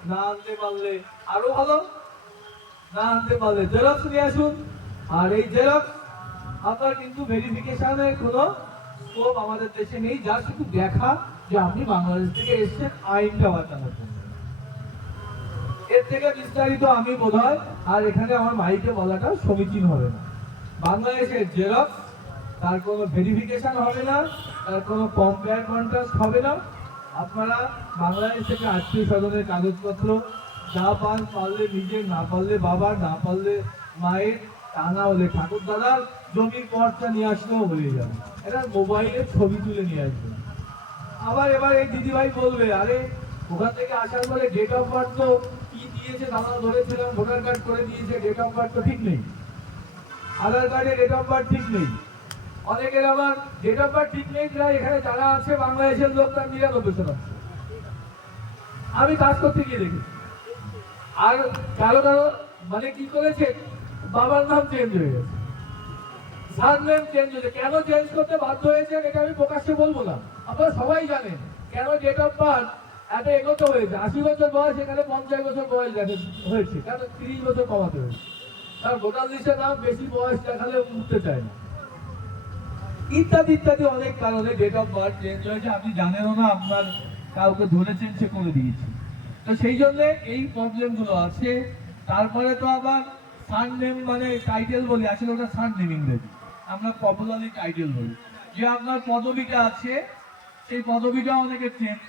না আনতে পারলে আরো ভালো, না আনতে পারলে জেরক্স নিয়ে আসুন। আর এই জেরক্স আপনার কিন্তু ভেরিফিকেশনের কোনো স্কোপ আমাদের দেশে নেই, যা শুধু দেখা যে আপনি বাংলাদেশ থেকে এসেছেন আইনটা বাঁচানোর জন্য। এর থেকে বিস্তারিত আমি বোধহয় আর এখানে আমার মাইকে বলাটা সমীচীন হবে না। বাংলাদেশের জেরক্স, তার কোনো ভেরিফিকেশন হবে না, তার কোনো কম্পেয়ার কন্ট্রাস্ট হবে না। আপনারা বাংলাদেশ থেকে আত্মীয় স্বজনের কাগজপত্র যা পান, পারলে নিজের, না পারলে বাবার, না পারলে মায়ের, তা না হলে ঠাকুর দাদার জমির পর্চা নিয়ে আসলেও হয়ে যাবে, এটা মোবাইলের ছবি তুলে নিয়ে আসবেন। আবার এবার এই দিদিভাই বলবে, আরে ওখান থেকে আসার পরে ডেট অফ বার্থ তো কি দিয়েছে, আমরা ধরেছিলাম ভোটার কার্ড করে দিয়েছে, ডেট অফ বার্থ তো ঠিক নেই, আধার কার্ডে ডেট অফ বার্থ ঠিক নেই। অনেকের আবার ডেট অফ বার্থ ঠিক নেই, এখানে যারা আছে বাংলাদেশের লোক তার 99%। আমি কাজ করতে গিয়ে দেখি, আর কারো কারো মানে কি করেছে, বাবার নাম চেঞ্জ হয়ে গেছে, সারনেম চেঞ্জ হয়েছে। কেন চেঞ্জ করতে বাধ্য হয়েছে এটা আমি প্রকাশ্যে বলবো না, আপনারা সবাই জানেন কেন ডেট অফ বার্থ এত এগোতে হয়েছে। 80 বছর বয়স, এখানে 50 বছর বয়স হয়েছে, কেন 30 বছর কমাতে হয়েছে, কারণ ভোটার লিস্টের নাম বেশি বয়স দেখালে উঠতে চায় না, ইত্যাদি ইত্যাদি অনেক কারণে ডেট অফ বার্থ চেঞ্জ হয়েছে। আপনি জানেনও না, আপনার কাউকে ধরেছেন, সে করে দিয়েছে। তো সেই জন্য এই প্রবলেমগুলো আছে। তারপরে তো আবার সারনেম মানে টাইটেল বলি, আসলে ওটা সারনেম ইংরেজি, আমরা পপুলারলি টাইটেল বলি। যে আপনার পদবিটা আছে সেই পদবিটা অনেকে চেঞ্জ,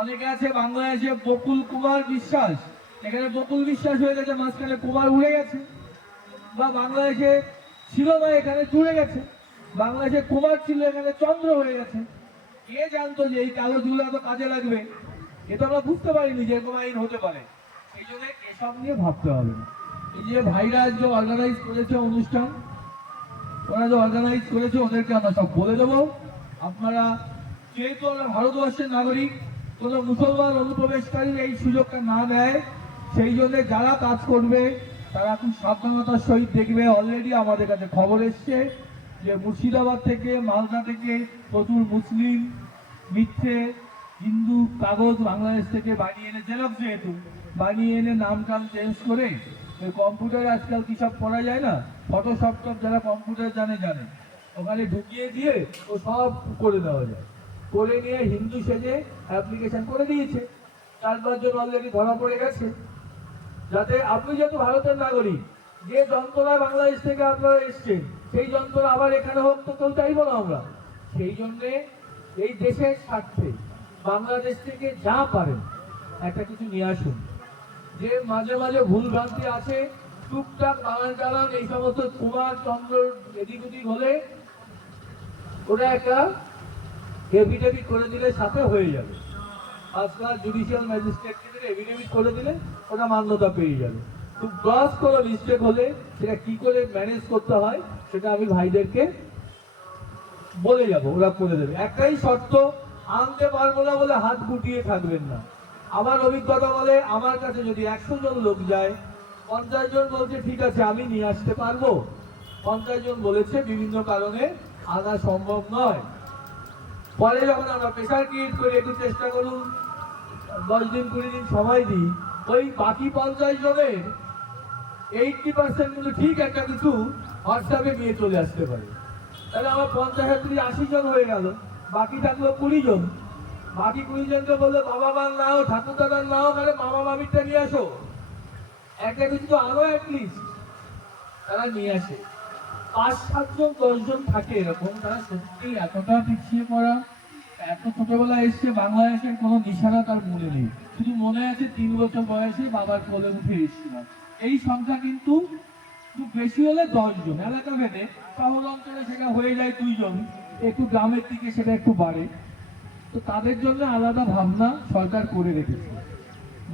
অনেকে আছে বাংলাদেশে বকুল কুমার বিশ্বাস, এখানে বকুল বিশ্বাস হয়ে গেছে, মাঝখানে কুমার উড়ে গেছে, বা বাংলাদেশে ছিল না এখানে জুড়ে গেছে, বাংলাদেশে কুমার ছিল এখানে চন্দ্র হয়ে গেছে। কে জানতো যে এই কাগজগুলো এত কাজে লাগবে, এটা আমরা বুঝতে পারিনি যে এরকম আইন হতে পারে। এই জন্য এসব নিয়ে ভাবতে হবে। এই যে ভাইরা যে অর্গানাইজ করেছে অনুষ্ঠান, ওরা যে অর্গানাইজ করেছে ওদেরকে আমরা সব বলে দেবো, আপনারা যেহেতু আমরা ভারতবর্ষের নাগরিক, কোনো মুসলমান অনুপ্রবেশকারীর এই সুযোগটা না নেয়, সেই জন্য যারা কাজ করবে তারা খুব সাবধানতার সহিত দেখবে। অলরেডি আমাদের কাছে খবর এসছে যে মুর্শিদাবাদ থেকে, মালদা থেকে প্রচুর মুসলিম মিথ্যে হিন্দু কাগজ বাংলাদেশ থেকে বানিয়ে এনে, জেরক্স যেহেতু বানিয়ে এনে নাম টাম চেঞ্জ করে ওই কম্পিউটারে আজকাল কী সব করা যায় না, ফটোশপ টপ যারা কম্পিউটার জানে জানে, ওখানে ঢুকিয়ে দিয়ে ও সব করে দেওয়া যায়, করে নিয়ে হিন্দু সেজে অ্যাপ্লিকেশন করে দিয়েছে। 4-5 জন অলরেডি ধরা পড়ে গেছে। যাতে আপনি যেহেতু ভারতের নাগরিক, যে যন্ত্রণা বাংলাদেশ থেকে আপনারা এসছেন সেই যন্ত্রণা আবার এখানে হোক তো কেউ চাইবো না আমরা। সেই জন্যে এই দেশের স্বার্থে বাংলাদেশ থেকে যা পারেন একটা কিছু নিয়ে আসুন। যে মাঝে মাঝে ভুল ভ্রান্তি আছে, টুকটাক বাগান চালান, এই সমস্ত কুমার চন্দ্র এদিক ওদিক হলে ওটা একটা এফিডেভিট করে দিলে সাথে হয়ে যাবে। আজকাল জুডিশিয়াল ম্যাজিস্ট্রেটকে দিলে এফিডেভিট করে দিলে ওটা মান্যতা পেয়ে যাবে। খুব গ্রস কোনো মিস্টেক হলে সেটা কি করে ম্যানেজ করতে হয় সেটা আমি ভাইদেরকে বলে যাব, ওরা করে দেবে। একটাই শর্ত, আনতে পারবো না বলে হাত গুটিয়ে থাকবেন না। আমার অভিজ্ঞতা বলে আমার কাছে যদি 100 জন লোক যায়, 50 জন বলছে ঠিক আছে আমি নিয়ে আসতে পারবো, 50 জন বলেছে বিভিন্ন কারণে আনা সম্ভব নয়। পরে যখন আমরা প্রেশার ক্রিয়েট করে একটু চেষ্টা করুন, 10 দিন 20 দিন সময় দিই, ওই বাকি 50 জনের 80% কিন্তু ঠিক একটা কিছু হোয়াটসঅ্যাপে নিয়ে চলে আসতে পারে। তাহলে আমার 50-80 জন হয়ে গেল, বাকি থাকলো 20 জন। বাকি 20 জনকে বললো বাবা মার নাও, ঠাকুর দাদার নাও, তাহলে মামা মামিরটা নিয়ে আসো, একটা কিছু তো আরো অ্যাটলিস্ট তারা নিয়ে আসে। 5-7 জন 10 জন থাকে এরকম, তারা সত্যি এতটা পিছিয়ে পড়া, এত ছোটবেলায় এসছে, বাংলাদেশের কোনো নিশানা তার মনে নেই। শুধু মনে আছে 3 বছর বয়সে বাবার কোলে উঠে এসেছিলাম। এই সংখ্যা কিন্তু খুব বেশি হলে 10 জন, এলাকা ভেদে শহর অঞ্চলে সেটা হয়ে যায় 2 জন, একটু গ্রামের দিকে সেটা একটু বাড়ে। তো তাদের জন্য আলাদা ভাবনা সরকার করে রেখেছে,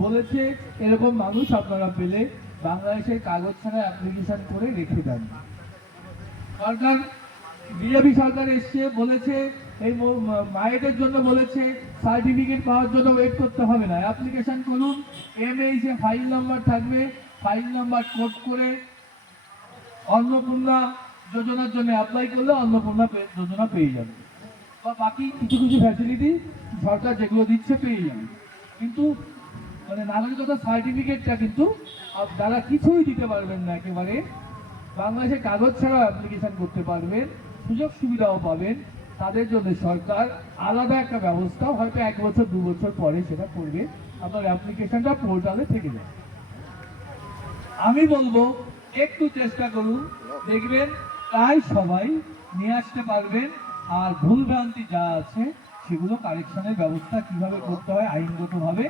বলেছে এরকম মানুষ আপনারা পেলে বাংলাদেশের কাগজ ছাড়া অ্যাপ্লিকেশন করে রেখে দেন। সরকার, বিজেপি সরকার এসছে, বলেছে এই মায়েদের জন্য বলেছে সার্টিফিকেট পাওয়ার জন্য ওয়েট করতে হবে না, অ্যাপ্লিকেশন করুন, MH এ ফাইল নাম্বার থাকবে, ফাইল নাম্বার কোড করে অন্নপূর্ণা যোজনার জন্য অ্যাপ্লাই করলে অন্নপূর্ণা যোজনা পেয়ে যাবে, বা বাকি কিছু কিছু ফ্যাসিলিটি সরকার যেগুলো দিচ্ছে পেয়ে যাবে। কিন্তু মানে নাগরিকতা সার্টিফিকেটটা কিন্তু যারা কিছুই দিতে পারবেন না, একেবারে বাংলাদেশের কাগজ ছাড়াও অ্যাপ্লিকেশন করতে পারবেন, সুযোগ সুবিধাও পাবেন, তাদের জন্য সরকার আলাদা একটা ব্যবস্থা হয়তো 1 বছর 2 বছর পরে সেটা করবে, আপনার অ্যাপ্লিকেশনটা পোর্টালে থেকে যাবে। আমি বলবো একটু চেষ্টা করুন, দেখবেন প্রায় সবাই নিয়ে আসতে পারবেন। আর ভুল ভ্রান্তি যা আছে সেগুলো কারেকশনের ব্যবস্থা কিভাবে করতে হয় আইনগতভাবে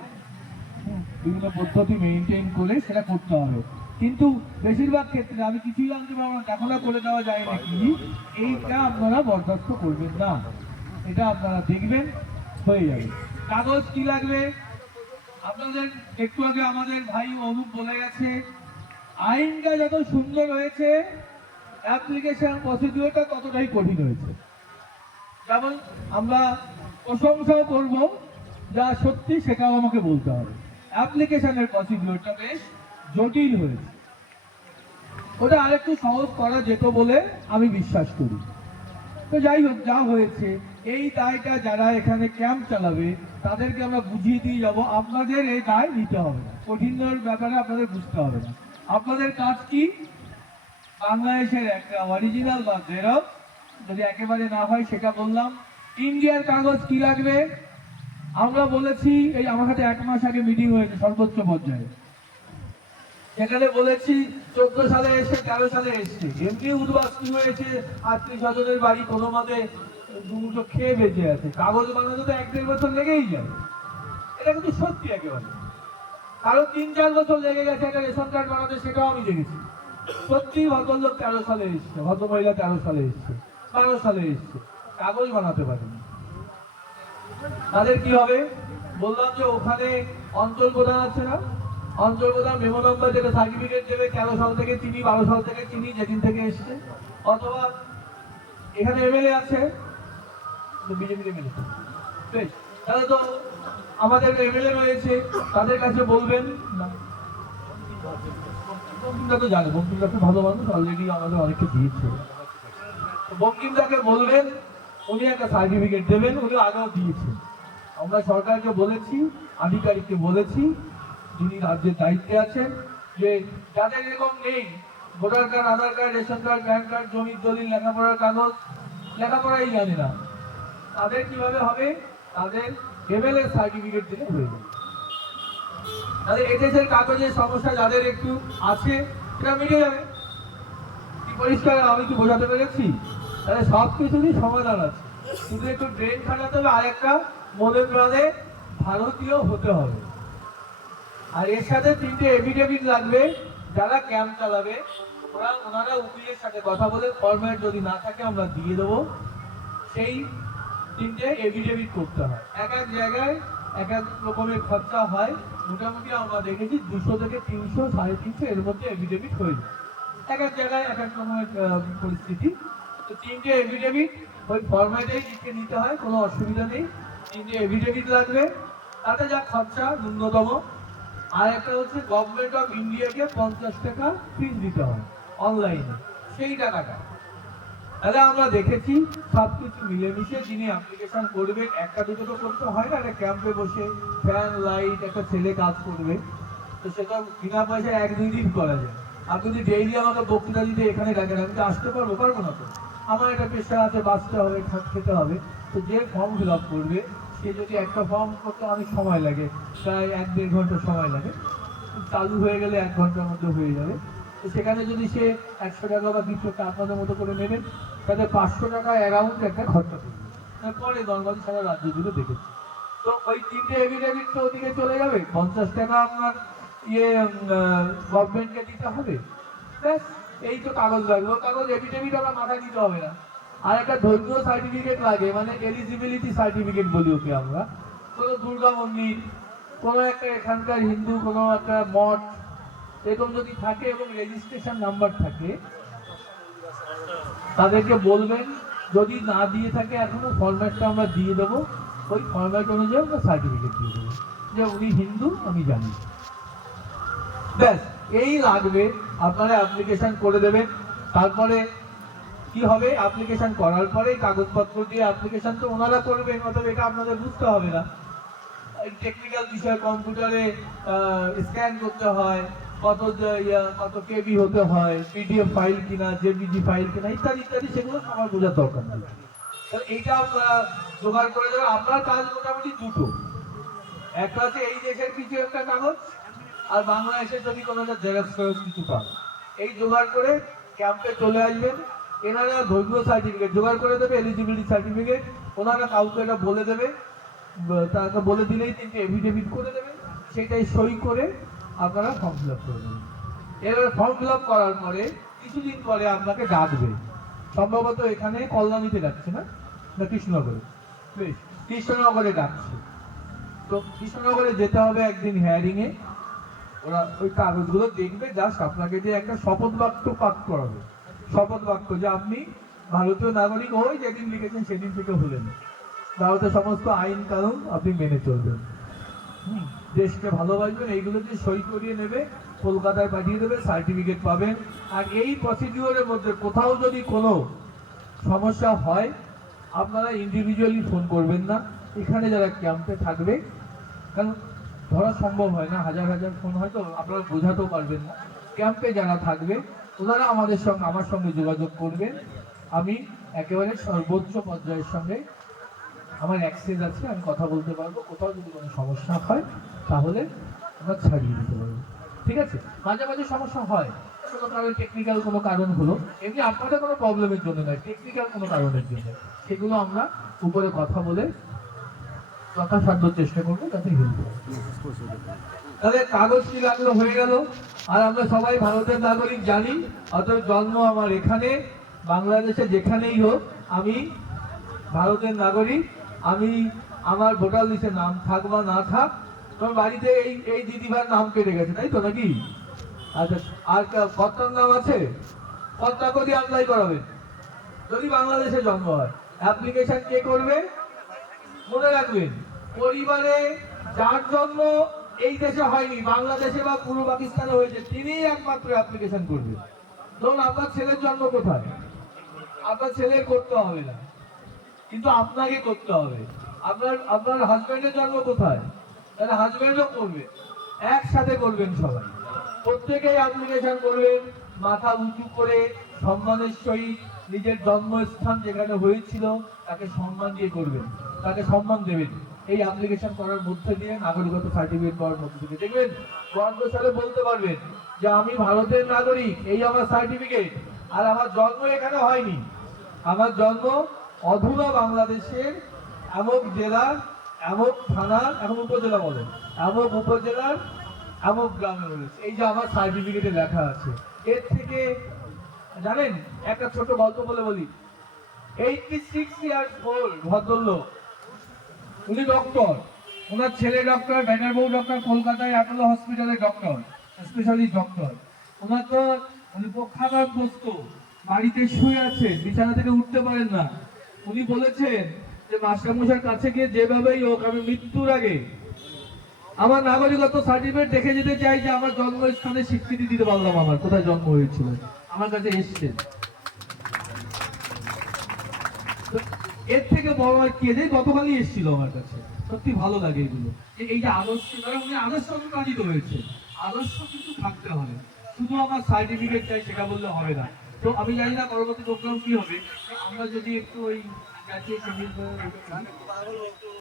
বিভিন্ন পদ্ধতি মেনটেন করে সেটা করতে হবে। কিন্তু বেশিরভাগ ক্ষেত্রে আমি কিছুই জানতে পারবো না, দেখা করে দেওয়া যায় নাকি, এইটা আপনারা বরদাস্ত করবেন না, এটা আপনারা দেখবেন হয়ে যাবে। কাগজ কি লাগবে আপনাদের, একটু আগে আমাদের ভাই অনুপ বলে গেছে, আইনটা যত সুন্দর হয়েছে অ্যাপ্লিকেশন প্রসিডিওরটা ততটাই কঠিন হয়েছে। যেমন আমরা প্রশংসাও করব, যা সত্যি সেটাও আমাকে বলতে হবে, অ্যাপ্লিকেশনের প্রসিডিওরটা বেশ জটিল হয়েছে, ওটা আরেকটু সহজ করা যেত বলে আমি বিশ্বাস করি। তো যাই হোক, যা হয়েছে এই দায়টা যারা এখানে ক্যাম্প চালাবে তাদেরকে আমরা বুঝিয়ে দিয়ে যাব, আপনাদের এই দায় নিতে হবে না, কঠিনের ব্যাপারে আপনাদের বুঝতে হবে না। আপনাদের কাজ কি, বাংলাদেশের একটা অরিজিনাল বা জেরক্স, যদি একেবারে না হয় সেটা বললাম। ইন্ডিয়ার কাগজ কি লাগবে আমরা বলেছি, এই আমার সাথে 1 মাস আগে মিটিং হয়েছে সর্বোচ্চ পর্যায়ে, সেখানে বলেছি 14 সালে এসে 13 সালে এসছে, এমনি উদ্বাস্তু হয়েছে, 30-জনের বাড়ি কোনো মতে দুটো খেয়ে বেঁচে আছে, কাগজ বানাতে তো 1-1.5 বছর লেগেই যায়। এটা কিন্তু সত্যি একেবারে, কারো 3-4 বছর লেগে গেছে একটা রেশন কার্ড বানাতে, সেটাও আমি দেখেছি। সত্যি ভদ্রলোক 13 সালে এসছে, ভদ্রমহিলা 13 সালে এসছে, 12 সালে এসছে, কাগজ বানাতে পারেনি। তাদের কি হবে, বললাম যে ওখানে অঞ্চল প্রধান আছে না, অঞ্চল প্রধান মেমো নম্বর যেটা সার্টিফিকেট দেবে 13 সাল থেকে চিনি, 12 সাল থেকে চিনি, যেদিন থেকে এসছে। অথবা এখানে MLA আছে, বিজেপির MLA, বেশ, তাহলে তো আমাদের MLA রয়েছে, তাদের কাছে বলবেন না, বঙ্কিমদা তো জানে, বঙ্কিমদা খুব ভালো মানুষ, অলরেডি আমাদের অনেককে দিয়েছে, বঙ্কিমদাকে বলবেন উনি একটা সার্টিফিকেট দেবেন, উনি আগেও দিয়েছেন। আমরা সরকারকে বলেছি, আধিকারিককে বলেছি, যিনি রাজ্যের দায়িত্বে আছেন, যে যাদের এরকম নেই, voter card, Aadhaar card, ration card, PAN card, জমির দলিল, লেখাপড়ার কাগজ, লেখাপড়াই জানে না, তাদের কিভাবে হবে? তাদের এমএলএ সার্টিফিকেট দিলে হয়ে যাবে। তাদের এদেশের কাগজের সমস্যা যাদের একটু আছে, সেটা মিটে যাবে। কি পরিষ্কার আমি কি বোঝাতে পেরেছি? তাহলে সব কিছুরই সমাধান আছে, শুধু একটু ব্রেন খাটাতে হবে, আর একটা মনের প্রাণে ভারতীয় হতে হবে। আর এর সাথে 3টে এফিডেভিট লাগবে। যারা ক্যাম্প চালাবে ওনারা উকিলের সাথে কথা বলে, ফরম্যাট যদি না থাকে আমরা দিয়ে দেবো, সেই 3টে এফিডেভিট করতে হয়। এক এক জায়গায় এক এক রকমের খরচা হয়, মোটামুটি আমরা দেখেছি 200 থেকে 300, 350 এর মধ্যে এফিডেভিট হয়ে যায়। এক এক জায়গায় এক এক রকমের পরিস্থিতি। তো 3টে এফিডেভিট ওই ফরম্যাটেই লিখে নিতে হয়, কোনো অসুবিধা নেই। 3টে এফিডেভিট লাগবে, তাতে যা খরচা ন্যূনতম। আর একটা হচ্ছে গভর্নমেন্ট অফ ইন্ডিয়াকে 50 টাকা ফিস দিতে হয় অনলাইনে, সেই টাকাটা। তাহলে আমরা দেখেছি সবকিছু মিলেমিশে যিনি অ্যাপ্লিকেশন করবেন, একটা দুটো তো করতে হয় না, একটা ক্যাম্পে বসে ফ্যান লাইট একটা ছেলে কাজ করবে, তো সেটা বিনা পয়সায় 1-2 দিন করা যায়। আপনি যদি ডেইলি আমাকে বক্তৃতা দিতে এখানে ডাকেন, আমি তো আসতে পারবো না তো, আমার একটা পেশা আছে, বাঁচতে হবে, খেতে হবে। তো যে ফর্ম ফিল আপ করবে, সে যদি একটা ফর্ম করতে অনেক সময় লাগে, প্রায় 1-1.5 ঘন্টা সময় লাগে, চালু হয়ে গেলে 1 ঘন্টার মধ্যে হয়ে যাবে। তো সেখানে যদি সে 100 টাকা বা 200 টাকা আপনাদের মতো করে নেবেন, তাহলে 500 টাকা অ্যারাউন্ড একটা খরচা করবে। তারপরে নর্মালি সারা রাজ্য জুড়ে দেখেছি। তো ওই 3টে এফিডেভিট তো ওদিকে চলে যাবে, 50 টাকা আপনার গভর্নমেন্টকে দিতে হবে, ব্যাস। এই তো কাগজ লাগবে, কাগজ এফিডেভিট আমরা মাথায় দিতে হবে না। আর একটা ধর্মীয় সার্টিফিকেট লাগে, মানে এলিজিবিলিটি সার্টিফিকেট বলি ওকে আমরা। কোনো দুর্গা মন্দির, কোনো একটা এখানকার হিন্দু কোনো একটা মঠ, এরকম যদি থাকে এবং রেজিস্ট্রেশন নাম্বার থাকে, তাদেরকে বলবেন, যদি না দিয়ে থাকে এখনো, ফরম্যাটটা আমরা দিয়ে দেবো, ওই ফরম্যাট অনুযায়ী আমরা সার্টিফিকেট দিয়ে দেবো যে উনি হিন্দু, আমি জানি। ব্যাস এই লাগবে, আপনারা অ্যাপ্লিকেশন করে দেবেন। তারপরে কি হবে, অ্যাপ্লিকেশন করার পরে কাগজপত্র দিয়ে অ্যাপ্লিকেশন তো ওনারা করবেন, অতএব এটা আপনাদের বুঝতে হবে না। টেকনিক্যাল বিষয়, কম্পিউটারে স্ক্যান করতে হয়, কত কেবি হতে হয়, পিডিএফ ফাইল কিনা, জেপিজি ফাইল কিনা, ইত্যাদি ইত্যাদি, সেগুলো আমার বোঝার দরকার নেই। এইটা আপনারা জোগাড় করে দেবেন। আপনার কাজ মোটামুটি দুটো, একটা হচ্ছে এই দেশের কিছু একটা কাগজ, আর বাংলাদেশের যদি কোনো একটা জেরক্স কিছু পান, এই জোগাড় করে ক্যাম্পে চলে আসবেন। এনারা ধর্মীয় সার্টিফিকেট জোগাড় করে দেবে, এলিজিবিলিটি সার্টিফিকেট, ওনারা কাউকে এটা বলে দেবে, তাকে বলে দিলেই 3টে এফিডেভিট করে দেবেন, সেটাই সই করে আপনারা ফর্ম ফিল আপ করে দেবেন। এবার ফর্ম ফিল আপ করার পরে কিছুদিন পরে আপনাকে ডাকবে, সম্ভবত এখানে কল্যাণীতে ডাকছে না কৃষ্ণনগরে, বেশ, কৃষ্ণনগরে ডাকছে। তো কৃষ্ণনগরে যেতে হবে একদিন হেয়ারিংয়ে। ওরা ওই কাগজগুলো দেখবে, জাস্ট আপনাকে যে একটা শপথ বাক্য পাঠ করাবে, শপথ বাক্য যে আপনি ভারতীয় নাগরিক ওই যেদিন লিখেছেন সেদিন থেকে হলেন, ভারতের সমস্ত আইন কানুন আপনি মেনে চলবেন, দেশকে ভালোবাসবেন, এইগুলো যে সই করিয়ে নেবে, কলকাতায় পাঠিয়ে দেবে, সার্টিফিকেট পাবেন। আর এই প্রসিডিওরের মধ্যে কোথাও যদি কোনো সমস্যা হয়, আপনারা ইন্ডিভিজুয়ালি ফোন করবেন না, এখানে যারা ক্যাম্পে থাকবে, কারণ ধরা সম্ভব হয় না, হাজার হাজার ফোন হয়তো আপনারা বোঝাতেও পারবেন না। ক্যাম্পে যারা থাকবে ওনারা আমার সঙ্গে যোগাযোগ করবেন, আমি একেবারে সর্বোচ্চ পর্যায়ের সঙ্গে আমার অ্যাক্সেস আছে, আমি কথা বলতে পারবো, কোথাও যদি কোনো সমস্যা হয় তাহলে আমরা ছাড়িয়ে দিতে পারবো, ঠিক আছে? মাঝে মাঝে সমস্যা হয়, কোনো কারণে টেকনিক্যাল কোনো কারণ হলো, এমনি আপনাদের কোনো প্রবলেমের জন্য নয়, টেকনিক্যাল কোনো কারণের জন্য, সেগুলো আমরা উপরে কথা বলে যথাসাধ্য চেষ্টা করবো যাতে হেল্প হয়। তাহলে কাগজ কি লাগলো হয়ে গেল। আর আমরা সবাই ভারতের নাগরিক জানি, অতএব জন্ম আমার এখানে, বাংলাদেশে যেখানেই হোক আমি ভারতের নাগরিক। আমি আমার ভোটার লিস্টে নাম থাক বা না থাক, তোমার বাড়িতে এই দিদিভার নাম কেটে গেছে, তাই তো নাকি? আচ্ছা, আর কর্তার নাম আছে, কর্তা করে অ্যাপ্লাই করাবেন যদি বাংলাদেশে জন্ম হয়। অ্যাপ্লিকেশন কে করবে মনে রাখবেন, পরিবারে যার জন্ম এই দেশে হয়নি, বাংলাদেশে বা পূর্ব পাকিস্তানে হয়েছে, তিনিই একমাত্র অ্যাপ্লিকেশন করবে। ধরুন আপনার ছেলের জন্ম কোথায়, আপনার ছেলের করতে হবে না, কিন্তু আপনাকে করতে হবে। আপনার হাজবেন্ডের জন্ম কোথায়, তাহলে হাজবেন্ডও করবে। একসাথে করবেন সবাই, প্রত্যেকেই অ্যাপ্লিকেশন করবেন মাথা উঁচু করে, সম্মানের সহিত নিজের জন্মস্থান যেখানে হয়েছিল তাকে সম্মান দিয়ে করবেন, তাকে সম্মান দেবেন। এই অ্যাপ্লিকেশন করার মধ্যে দিয়ে নাগরিকত্ব সার্টিফিকেট পাওয়ার মধ্যে দিয়ে দেখবেন গর্বশালে বলতে পারবেন যে আমি ভারতের নাগরিক, এই আমার সার্টিফিকেট, আর আমার জন্ম এখানে হয়নি, আমার জন্ম অধুনা বাংলাদেশের এমক জেলার, এমক থানার, এখন উপজেলা বলে, এমক উপজেলার এমক গ্রামে রয়েছে। এই যে আমার সার্টিফিকেটে লেখা আছে। এর থেকে জানেন একটা ছোট গল্প বলে বলি। 86 ইয়ার্স ওল্ড ভদ্রলোক, উনি ডক্টর, ওনার ছেলে ডক্টর, ব্যানার্বউ ডক্টর, কলকাতায় অ্যাপোলো হসপিটালের ডক্টর, স্পেশালিস্ট ডক্টর। ওনার তো উনি পক্ষাঘাতগ্রস্ত, বাড়িতে শুয়ে আছেন, বিছানা থেকে উঠতে পারেন না। উনি বলেছেন যে মাস্টারমশাইয়ের কাছে গিয়ে যেভাবেই হোক আমি মৃত্যুর আগে আমার নাগরিকত্ব সার্টিফিকেট দেখে যেতে চাই, যে আমার জন্মস্থানে স্বীকৃতি দিতে পারলাম আমার কোথায় জন্ম হয়েছিল। আমার কাছে এসছেন। এর থেকে বড় আর কি, যে গতকালই এসেছিল আমার কাছে। সত্যি ভালো লাগে এগুলো, যে এই যে আদর্শ, উনি আদর্শ অনুপ্রাণিত হয়েছে। আদর্শ কিন্তু থাকতে হবে, শুধু আমার সার্টিফিকেট চাই সেটা বললে হবে না। তো আমি জানি না পরবর্তী প্রোগ্রাম কি হবে, আমরা যদি একটু ওই জাতীয় সঙ্গীত